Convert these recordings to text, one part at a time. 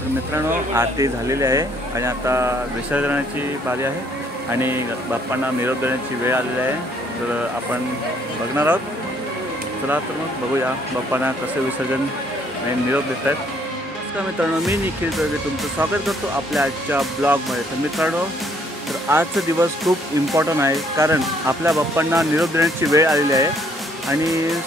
तर मित्रांनो आरती झालेली आहे आणि आता विसर्जनाची बारी आहे आणि बाप्पांना निरोप देण्याची वेळ आलेली आहे। तर आपण बघणार आहोत। चला तर मग बघूया बाप्पांना कसं विसर्जन आणि निरोप देत आहेत। नमस्कार मित्रांनो, मी निखिल जोगे तुमचं स्वागत करतो आपल्या आजच्या ब्लॉगमध्ये। तर मित्रांनो, तर आजचा दिवस खूप इम्पॉर्टंट आहे कारण आपल्या बाप्पांना निरोप देण्याची वेळ आलेली आहे आणि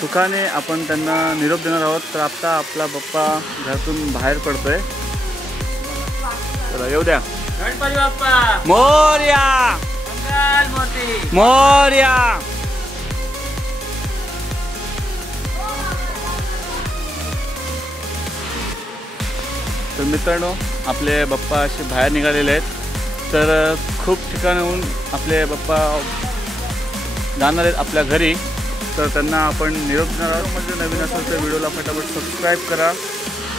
सुखाने आपण त्यांना निरोप देणार आहोत। तर आता आपला बाप्पा घरातून बाहेर पडतोय। चला येऊ द्या। गणपती बाप्पा मोरया, मंगल मूर्ती मोरया। तर मित्रांनो, आपले बाप्पा असे बाहेर निघालेले आहेत। तर खूप ठिकाणाहून आपले बाप्पा जाणार आहेत आपल्या घरी। तर त्यांना आपण निरोप देणार आहोत। म्हणजे नवीन असेल तर व्हिडिओला फटाफट सबस्क्राईब करा,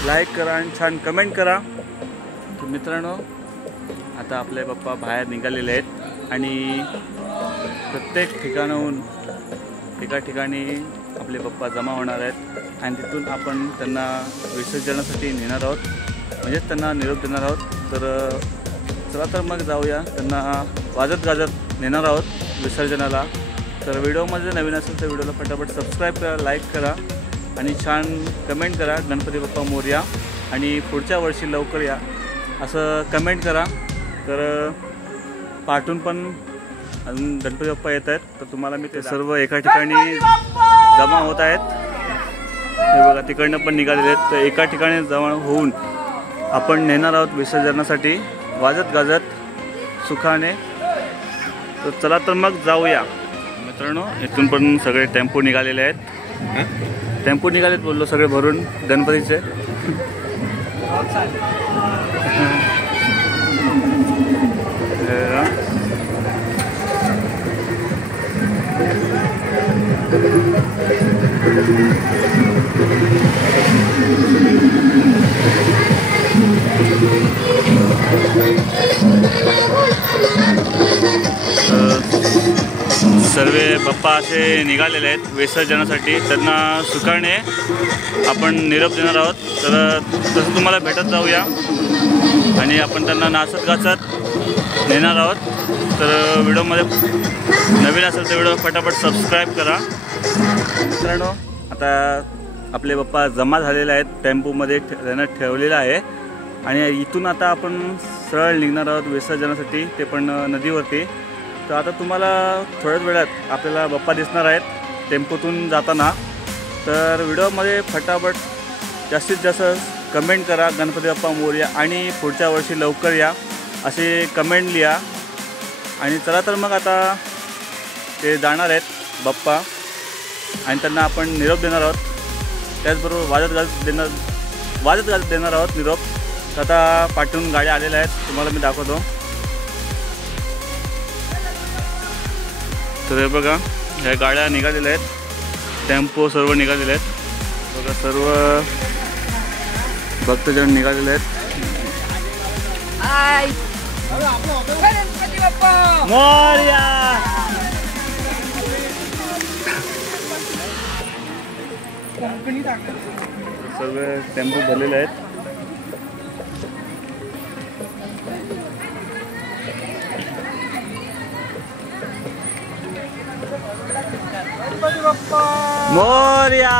लाईक करा आणि छान कमेंट करा। तर मित्रांनो, आता आपले बाप्पा बाहेर निघालेले आहेत आणि प्रत्येक ठिकाणाहून एका ठिकाणी आपले बाप्पा जमा होणार आहेत आणि तिथून आपण त्यांना विसर्जनासाठी नेणार आहोत, म्हणजेच त्यांना निरोप देणार आहोत। तर चला तर मग जाऊया। त्यांना वाजत गाजत नेणार आहोत विसर्जनाला। तर व्हिडिओमध्ये नवीन असेल तर व्हिडिओला फटाफट सबस्क्राईब करा, लाईक करा आणि छान कमेंट करा, गणपती बाप्पा मोरया आणि पुढच्या वर्षी लवकर या असं कमेंट करा। तर पाठून पण अजून गणपती बाप्पा येत आहेत। तर तुम्हाला मी ते सर्व एका ठिकाणी जमा होत आहेत। हे बघा, तिकडनं पण निघालेले आहेत। तर एका ठिकाणी जमा होऊन आपण नेणार आहोत विसर्जनासाठी वाजत गाजत सुखाने। तर चला तर मग जाऊया। मित्रांनो, इथून पण सगळे टेम्पो निघालेले आहेत। टेम्पो निघालेत बोललो सगळे भरून गणपतीचे। सर्व बाप्पा असे निघालेले आहेत विसर्जनासाठी। त्यांना सुखाने आपण निरोप देणार आहोत। तर तसं तुम्हाला भेटत जाऊया आणि आपण त्यांना नाचत गाचत नेणार आहोत। तर व्हिडिओमध्ये नवीन असेल तर व्हिडिओ फटाफट सबस्क्राईब करा। मित्रांनो, आता आपले बाप्पा जमा झालेले आहेत, टेम्पोमध्ये त्यांना ठेवलेलं आहे आणि इथून आता आपण सरळ निघणार आहोत विसर्जनासाठी, ते पण नदीवरती। तर आता तुम्हाला थोड्याच वेळात आपल्याला बाप्पा दिसणार आहेत टेम्पोतून जाताना। तर व्हिडिओमध्ये फटाफट जास्तीत जास्त कमेंट करा, गणपती बाप्पा मोरया आणि पुढच्या वर्षी लवकर या असे कमेंट लिहा। आणि चला तर मग आता ते जाणार आहेत बाप्पा आणि त्यांना आपण निरोप देणार आहोत। त्याचबरोबर वाजत गाजत देणार आहोत निरोप। तर आता पाठवून गाड्या आलेल्या आहेत, तुम्हाला मी दाखवतो। तर हे बघा, ह्या गाड्या निघालेल्या आहेत, टेम्पो सर्व निघालेले आहेत। बघा, सर्व भक्तजन निघालेले आहेत। मोरया। सर्व टेम्पो भरलेले आहेत। मोरया।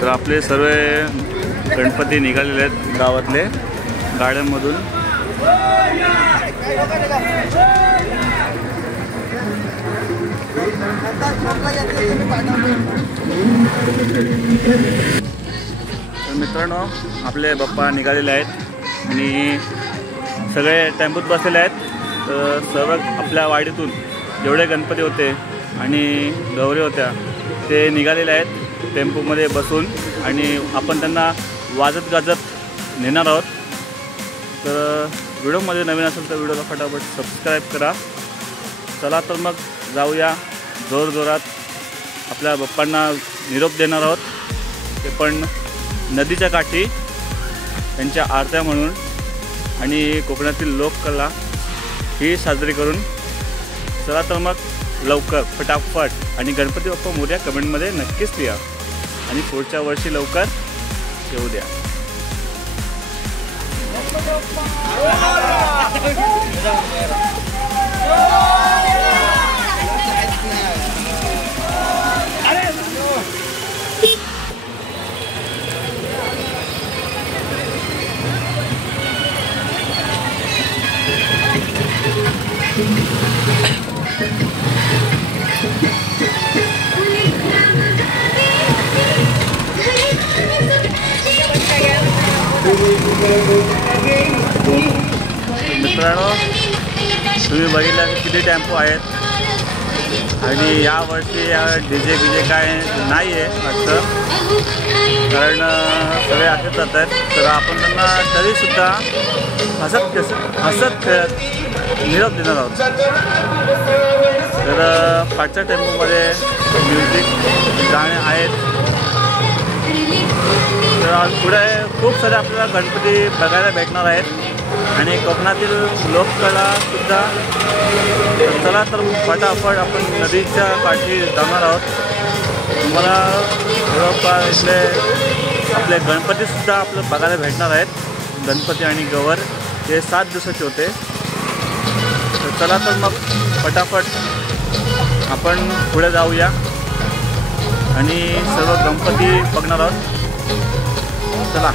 तर आपले सर्व गणपती निघालेले आहेत गावातले गाड्यांमधून। तर मित्रांनो, आपले बाप्पा निघालेले आहेत आणि सगळे टेम्पोत बसलेले आहेत। तर सर्व आपल्या वाडीतून जेवढे गणपती होते आणि गौरी होत्या ते निघालेले आहेत टेम्पोमध्ये बसून आणि आपण त्यांना वाजत गाजत नेणार आहोत। तर व्हिडिओमध्ये नवीन असेल तर व्हिडिओला फटाफट सबस्क्राईब करा। चला तर मग जाऊया, जोरजोरात आपल्या बाप्पांना निरोप देणार आहोत, ते पण नदीच्या काठी त्यांच्या आरत्या म्हणून आणि कोकणातील लोककला ही साजरी करून चला तर मग लवकर फटाफट आणि गणपती बाप्पा मोरया कमेंटमध्ये नक्कीच लिहा आणि पुढच्या वर्षी लवकर येऊ द्या. मित्रांनो, तुम्ही बघितलं किती टेम्पो आहेत आणि यावर्षी डीजे काय नाही आहे वाटतं, कारण सगळे असेच जात आहेत. तर आपण त्यांना तरीसुद्धा हसत खेळत निरोप देणार आहोत. तर पाठच्या टेम्पोमध्ये म्युझिक गाणे आहेत. तर पुढे खूप सारे आपल्याला गणपती बघायला भेटणार आहेत आणि कोकणातील लोककलासुद्धा. चला तर फटाफट आपण नदीच्या काठी जाणार आहोत. तुम्हाला थोडंफार इथले आपले गणपतीसुद्धा आपलं बघायला भेटणार आहेत. गणपती आणि गवर हे 7 दिवसाचे होते. तर चला तर मग फटाफट आपण पुढे जाऊया आणि सर्व गणपती बघणार आहोत. चला,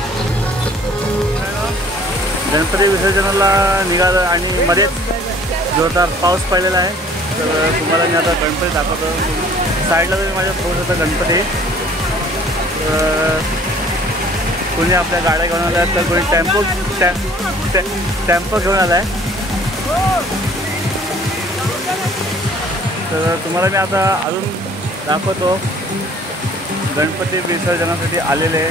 गणपती विसर्जनाला निघालं आणि मध्येच जोरदार पाऊस पडलेला आहे. तर तुम्हाला मी आता गणपती दाखवतो. साईडला तरी माझ्या पाऊस होता गणपती. कोणी आपल्या गाड्या घेऊन आल्या तर कोणी टेम्पो घेऊन आला आहे. तर तुम्हाला मी आता अजून दाखवतो गणपती विसर्जनासाठी आलेले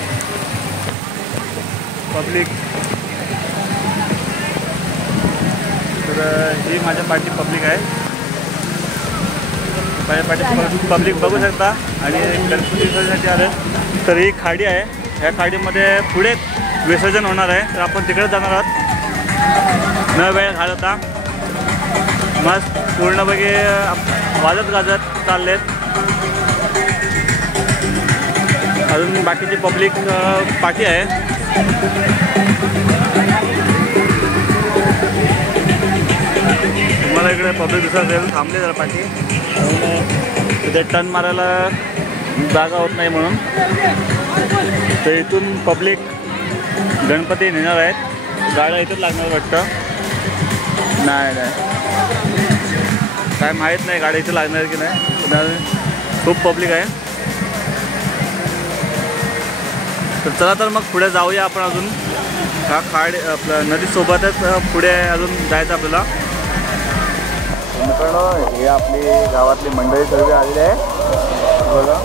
पब्लिक. तर ही माझ्या पाठी पब्लिक आहे. माझ्या पाठी पब्लिक बघू शकता. आणि गणपती विसर्जनासाठी आलं तर ही खाडी आहे. ह्या खाडीमध्ये पुढे विसर्जन होणार आहे. तर आपण तिकडे जाणार आहोत. न वेळ घालवता मस्त पूर्णपणे वाजत गाजत चाललेत. अजून बाकीची पब्लिक पाठी आहे. तुम्हाला इकडे पब्लिक दिसत असेल, थांबले जरा पाठी. तिथे टर्न मारायला जागा होत नाही म्हणून. तर इथून पब्लिक गणपती नेणार आहेत. गाड्या इथंच लागणार वाटतं. नाही काय माहीत नाही गाड्या इथं लागणार की नाही. खूप पब्लिक आहे. तर चला तर मग पुढे जाऊया आपण. अजून हा खाड आपल्या नदीसोबतच पुढे अजून जायचं आपल्याला. मित्रांनो, हे आपली गावातली मंडळी सर्व आलेली आहे बघा.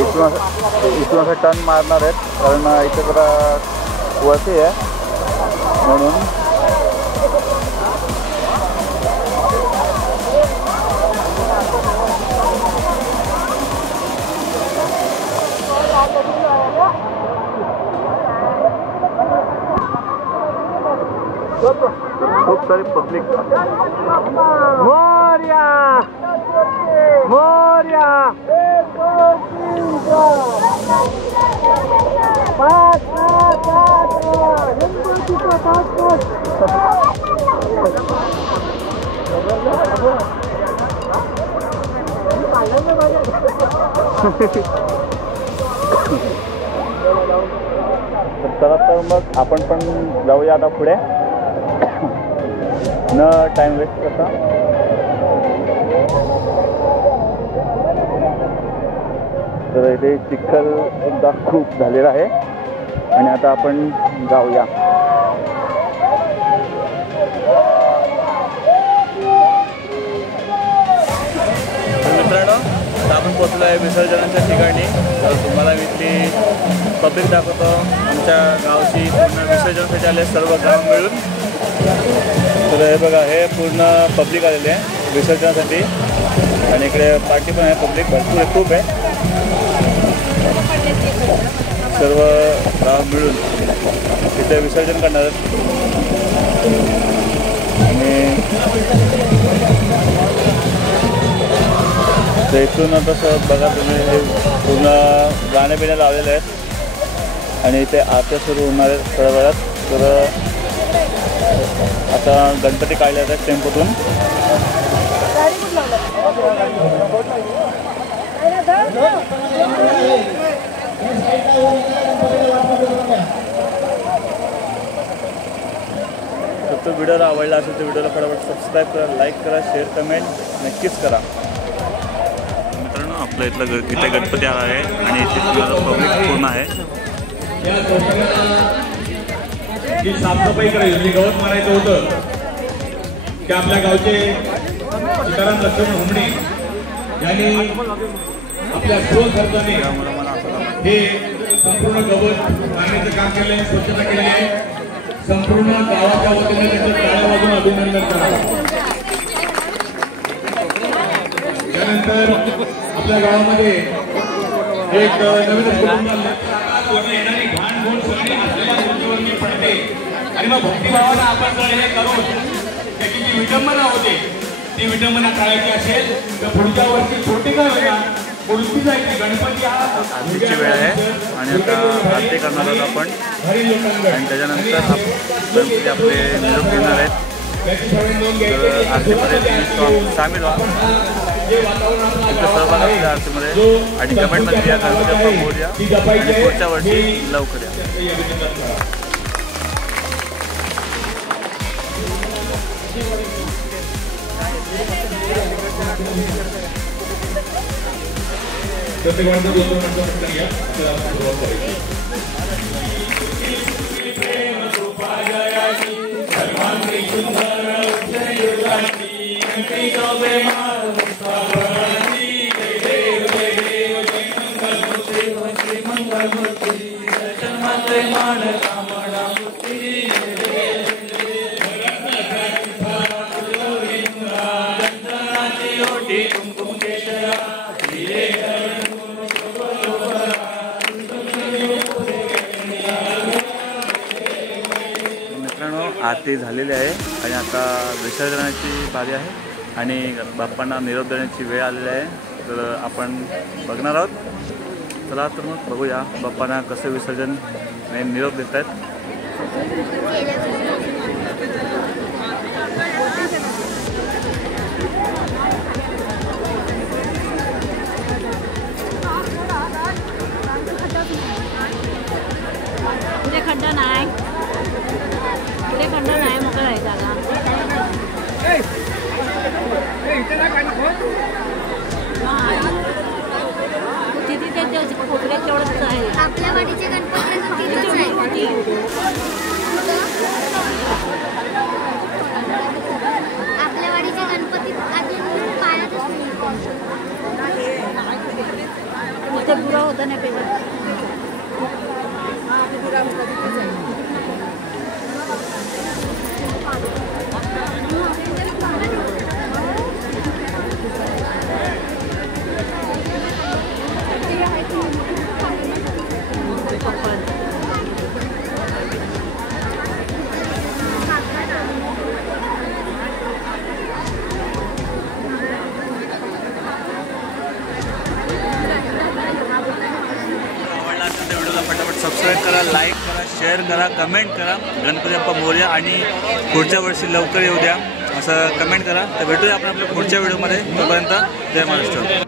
इथून असं टर्न मारणार आहेत, कारण इथं जरा वरती आहे म्हणून. खूप सारी पब्लिक. मोरया मोरया. चला तर मग आपण पण जाऊया आता पुढे, न टाइम वेस्ट करता. तर इथे चिखल सुद्धा खूप झालेला आहे आणि आता आपण जाऊया. मित्रांनो, आपण पोचलो आहे विसर्जनाच्या ठिकाणी. तर तुम्हाला मी इथली पब्लिक दाखवतो. आमच्या गावची पूर्ण विसर्जनासाठी आले सर्व गाव मिळून. तर हे बघा, हे पूर्ण पब्लिक आलेले आहे विसर्जनासाठी. आणि इकडे पार्टी पण आहे. पब्लिक भरपूर आहे, खूप आहे. सर्व गाव मिळून तिथे विसर्जन करणार आहेत. आणि तर इथून तसं बघा तुम्ही हे पूर्ण गाणे बिणे लावलेले आहेत आणि इथे आरत्या सुरू होणार आहेत थोड्या वेळात. तर आता गणपती काढले आहेत टेम्पोतून. तर तो व्हिडिओला आवडला असेल तर व्हिडिओला फटाफट सबस्क्राईब करा, लाईक करा, शेअर, कमेंट नक्कीच करा. मित्रांनो आपल्या इथलं इथे गणपती आला आहे आणि इथे पब्लिक पूर्ण आहे. साफसफाई करायची, गवत मारायचं होतं की आपल्या गावचे सीताराम लक्ष्मण हुमणे यांनी आपल्या स्वखर्चाने हे संपूर्ण गवत मारण्याचं काम केलं आहे, स्वच्छता केली आहे. संपूर्ण गावाच्या वतीने त्यांचं टाळ्या वाजून अभिनंदन करावं. त्यानंतर आपल्या गावामध्ये एक नवीन कुटुंब येणारी घाण गोड सगळी असलेल्या गोष्टीवरती पडते आणि मग भक्तिभावाला आपण जर हे करून त्याची जी विडंबना होते ती विडंबना टाळायची असेल तर पुढच्या वर्षी छोटी काय होता मूर्ती जायची. गणपती हा आरतीची वेळ आहे आणि आता आरती करणार आहोत आपण आणि त्याच्यानंतर गणपती आपले निरोप घेणार आहेत. तर आरतीमध्ये तुम्ही सामील व्हा, तुमचं सहभाग असल्या आरतीमध्ये आणि कमेंटमध्ये या गणपती बाप्पा मोरया आणि पुढच्या वर्षी लवकर या. प्रत्येकांचं 2 मिनिटं म्हटलं घ्या सुरुवात करायची. मित्रांनो आरती झालेली आहे आणि आता विसर्जनाची बारी आहे आणि बाप्पांना निरोप देण्याची वेळ आलेली आहे. तर आपण बघणार आहोत. चला तर मग बघूया बाप्पांना कसं विसर्जन निरोप देत आहेत. खड्डा नाही, पुढे खड्डा नाही, मोकळा आहे जागा. तिथे त्याच्या खोबऱ्यात तेवढंच आहे. आपल्या वाडीचे गणपती आपल्या वाडीचे गणपती अजून पाण्यातच तिथे पुरा होता नाही पेपर. सबस्क्राईब करा, लाईक करा, शेअर करा, कमेंट करा. गणपती बाप्पा मोरया आणि पुढच्या वर्षी लवकर येऊ द्या असं कमेंट करा. तर भेटूया आपण आपल्या पुढच्या व्हिडिओमध्ये. तोपर्यंत जय महाराष्ट्र.